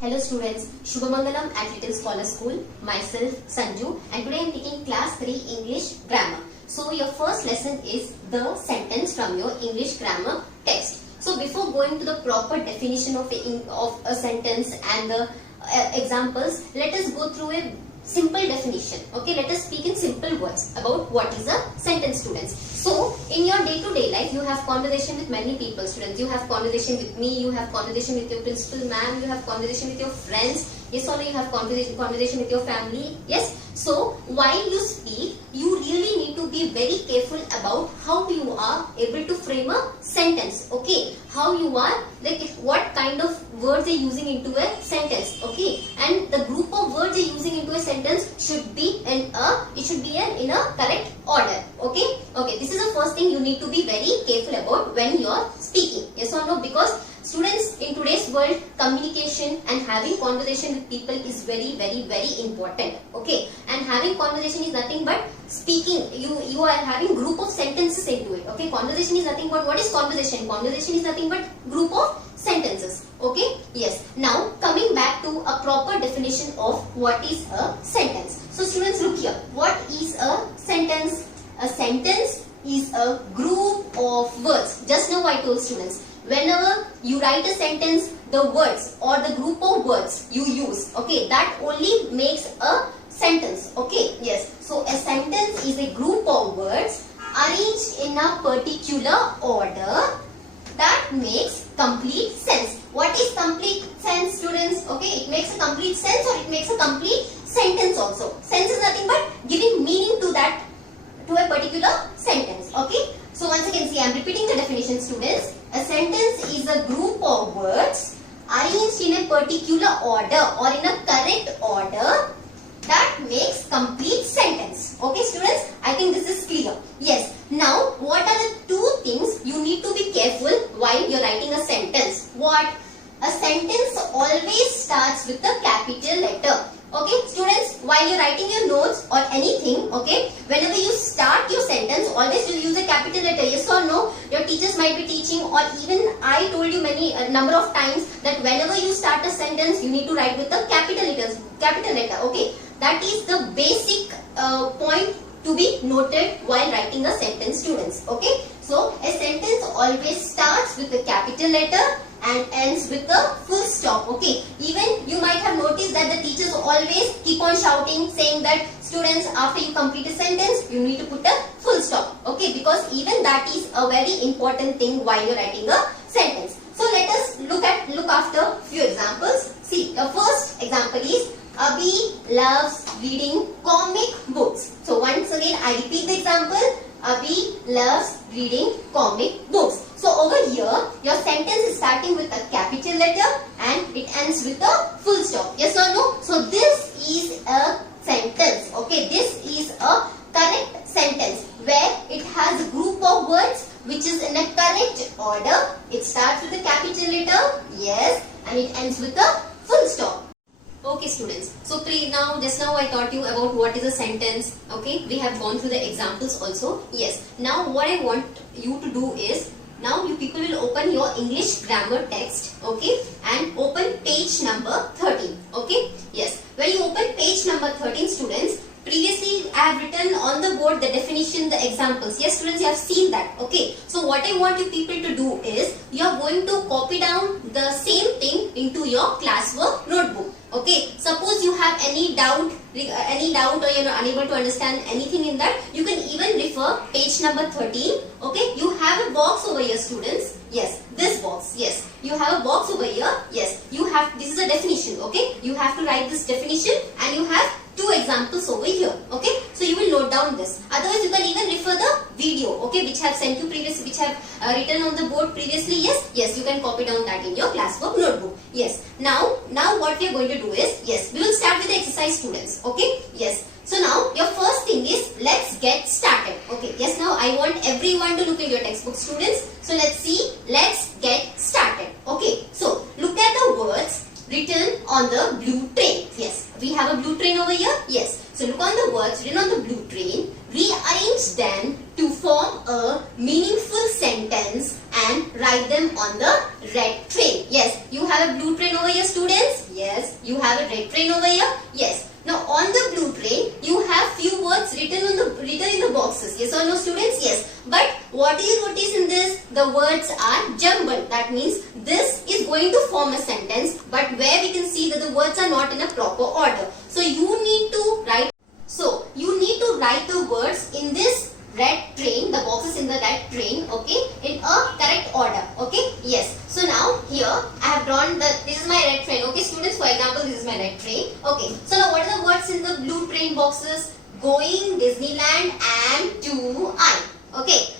Hello students, Shubhamangalam at Little Scholar School. Myself Sanju, and today I am taking class 3 English grammar. So your first lesson is the sentence from your English grammar text. So before going to the proper definition of a sentence and the examples, let us go through a simple definition. Okay, let us speak in simple words about what is a sentence, students. So in your day-to-day life, you have conversation with many people, students. You have conversation with me, you have conversation with your principal ma'am, you have conversation with your friends. Yes or no, you have conversation with your family. Yes. So while you speak, you really need to be very careful about how you are able to frame a sentence. Okay, how you are, like what kind of words you're using into a sentence. Okay, and the group of words you're using into a sentence should be in a correct order. Okay, this is the first thing you need to be very careful about when you're speaking. Yes or no? Because students, in today's world, communication and having conversation with people is very important. Okay, and having conversation is nothing but speaking. You are having group of sentences into it. Okay, conversation is nothing but, what is conversation? Conversation is nothing but group of sentences. Okay, yes. Now coming back to a proper definition of what is a sentence. So students, look here. What is a sentence? A sentence is a group of words. Just now I told students, whenever you write a sentence, the words or the group of words you use, okay, that only makes a sentence. Okay, yes. So a sentence is a group of words arranged in a particular order that makes complete sense. What is complete sense, students? Okay, it makes a complete sense or it makes a complete sentence also. Sense is nothing but giving meaning to that, to a particular sentence. Okay, so once again, see, I am repeating the definition, students. A sentence is a group of words arranged in a particular order or in a correct order that makes complete sentence. Okay, students, I think this is clear. Yes. Now, what are the two things you need to be careful while you're writing a sentence? What? A sentence always starts with a capital letter. Okay, students, while you're writing your notes or anything, okay, whenever you start your sentence, always you use a capital letter. Yes or no? Your teachers might be teaching, or even I told you a number of times that whenever you start a sentence, you need to write with a capital letter. Okay, that is the basic point to be noted while writing a sentence, students. Okay, so a sentence always starts with a capital letter and ends with a full stop. Okay, even you might have noticed that the teachers always keep on shouting, saying that students, after you complete a sentence, you need to put a full stop. Okay, because even that is a very important thing while you're writing a sentence. So let us look after few examples. See, the first example is Abhi loves reading comic books. So once again, I repeat the example. Abhi loves reading comic books. So over here, your sentence is starting with a capital letter and it ends with a full stop. Yes or no? So this is a sentence. Okay, this is a correct sentence where it has a group of words which is in a correct order. It starts with a capital letter, yes, and it ends with a full stop. Okay, students, so just now I taught you about what is a sentence. Okay, we have gone through the examples also. Yes, now what I want you to do is, now you people will open your English grammar text, okay, and open page number 13. Okay, yes, when you open page number 13, students, previously I have written on the board the definition, the examples. Yes, students, you have seen that. Okay, so what I want you people to do is, you are going to copy down the same thing into your classwork notebook. Okay, suppose you have any doubt or you are unable to understand anything in that, you can even refer page number 13. Okay, you have a box over here, students. Yes, this box. Yes, you have a box over here. Yes, this is a definition. Okay, you have to write this definition and you have two examples over here. Okay, so you will note down this. Otherwise, you can even refer the video, okay, which I have sent you previously, which I have written on the board previously. Yes, you can copy down that in your classwork notebook. Yes, now what we are going to do is, yes, we will start with the exercise, students. Okay, yes. So now your first thing is, let's get started. Okay, yes, now I want everyone to look at your textbook, students. So let's see, let's get started. Okay, so look at the words written on the blue train. Yes, we have a blue train over here. Yes, so look on the words written on the blue train, rearrange them to form a meaningful sentence and write them on the red train. Yes, you have a blue train over here, students. Yes. You have a red train over here. Yes. Now on the blue train, you have few words written in the boxes. Yes or no, students? Yes. But what do you notice in this? The words are jumbled. That means this is going to form a sentence, but where we can see that the words are not in a proper order. So you need to write. So you need to write the words in this red train, the boxes in the red train, okay, in a correct order, okay. Yes. So now here I have drawn this is my red train, okay students. For example, this is my red train, okay. So now what are the words in the blue train boxes? Going, Disneyland, and to I, okay.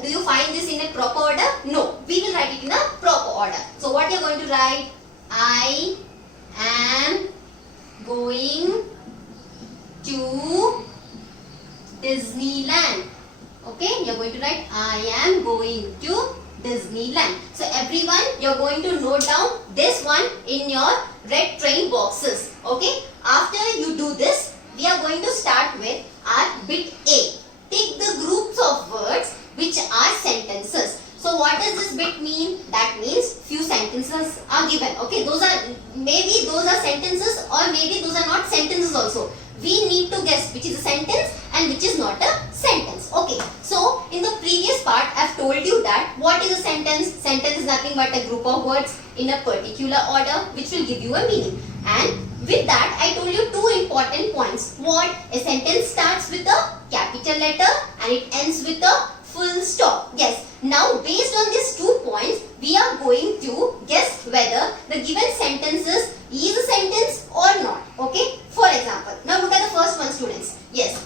Do you find this in a proper order? No, we will write it in a proper order. So what you are going to write? I am going to Disneyland. Okay, you're going to write I am going to Disneyland. So everyone, you're going to note down this one in your red train boxes. Okay, after you do this, we are going to start with our bit A. Take the groups of words which are sentences. So what does this bit mean? That means few sentences are given. Okay, maybe those are sentences, or maybe those are not sentences also. We need to guess which is a sentence and which is not a sentence. Okay, so in the previous part I have told you that what is a sentence? Sentence is nothing but a group of words in a particular order which will give you a meaning. And with that I told you two important points. What? A sentence starts with a capital letter and it ends with a full stop. Yes. Now based on these 2 points, we are going to guess whether the given sentences is a sentence or not. Okay. For example, now look at the first one, students. Yes.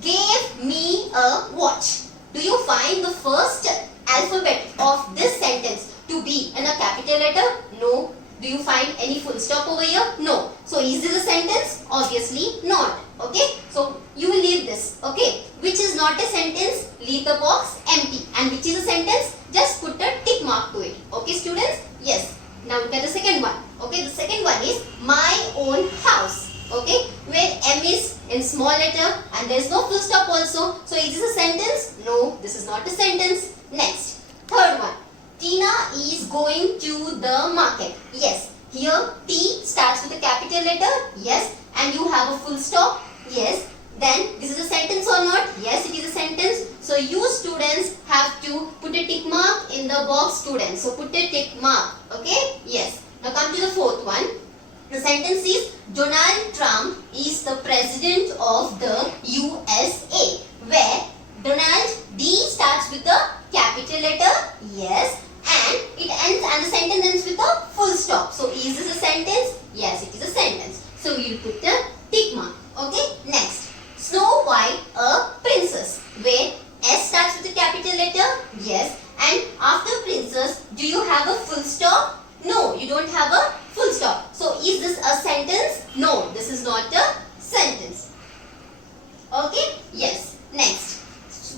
Gave me a watch. Do you find the first alphabet of this sentence to be in a capital letter? No. Do you find any full stop over here? No. So is this a sentence? Obviously not. Okay. So you will leave this. Okay. Which is not a sentence, leave the box empty. And which is a sentence, just put a tick mark to it. Okay students? Yes. Now look at the second one. Okay. The second one is my own house. Okay. Where M is in small letter and there is no full stop also. So is this a sentence? No. This is not a sentence. Next. Third one. Tina is going to the market. Yes. Here T starts with a capital letter. Yes. And you have a full stop. Yes. Then this is a sentence or not? Yes, it is a sentence. So you students have to put a tick mark in the box, students. So put a tick mark. Okay. Yes. Now come to the fourth one. The sentence is Donald Trump is the president of the USA. Where Donald, D starts with a capital letter. Yes. And it ends, and the sentence ends with a full stop. So is this a sentence? Yes, it is a sentence. So we will put a tick mark. Okay. Next. Snow White, a princess. Where S starts with a capital letter. Yes. And after princess, do you have a full stop? No, you don't have a full stop. So is this a sentence? No, this is not a sentence. Okay. Yes. Next.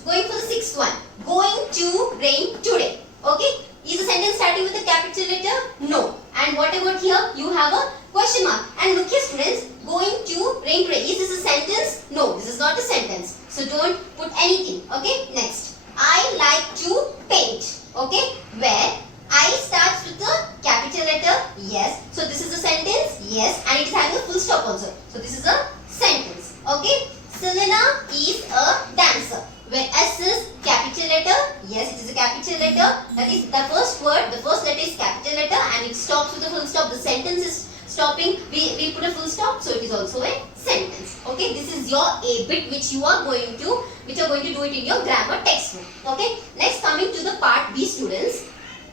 Going for the sixth one. Going to rain today. Okay. Is the sentence starting with a capital letter? No. And what about here? You have a question mark. And look here students, going to rain today. Is this a sentence? No, this is not a sentence. So don't put anything. Okay. Next. I like to paint. Okay. Where I starts with a capital letter. Yes. So this is a sentence. Yes. And it is having a full stop also. So this is a sentence. Okay. Selena is a dancer. Where S is capital letter. Yes, it is a capital letter. That is the first word. The first letter is capital letter and it stops with a full stop. The sentence is stopping. We put a full stop, so it is also a sentence. Okay, this is your A bit which you are going to do it in your grammar textbook. Okay. Next, coming to the part B, students.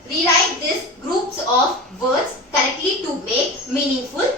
Rewrite these groups of words correctly to make meaningful